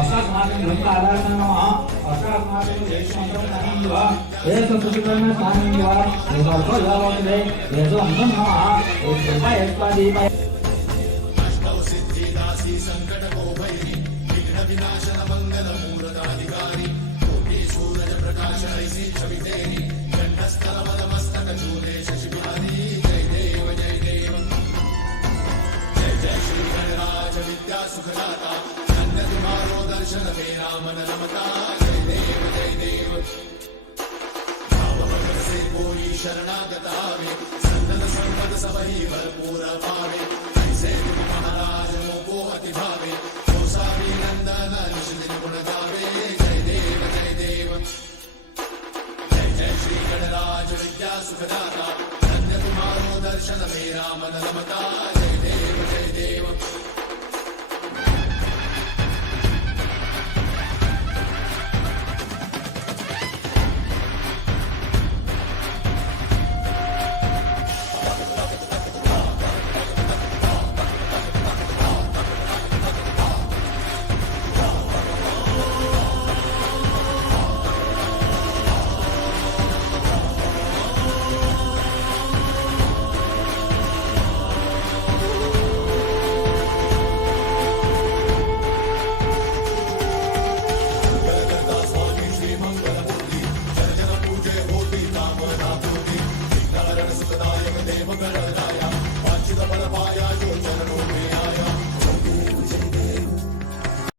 अस्माकं ग्रन्थादानं नमः अस्माकं देशमन्त्रं नमः हे संस्कृतं स्थानं नमः विकल्प जावते येजो अन्नं नमः उद्भव एकपादीप अष्टौ सिद्धिदासी संकटको भैरी विघ्न विनाशन मंगल मूलदाधिकारी कोटि सूरज प्रकाश ऐसी छवि तेरी कंठस्थल मस्तक चूले शशि बिहारी जय देव जय देव जय जय श्री गणराज विद्या सुखदाता तुम्हारो दर्शन मेरा मन रमता जय देव भगत से कोई शरणागत आवे संतन संपद सबही भरपूर पावे ऐसे तुम महाराज मोको अति भावे गोसावी नंदन निश्चित गुण गावे जय देव जय जय श्री गणराज विद्या सुखदाता धन्य तुम्हारो दर्शन मेरा मन रमता जय देव देव गण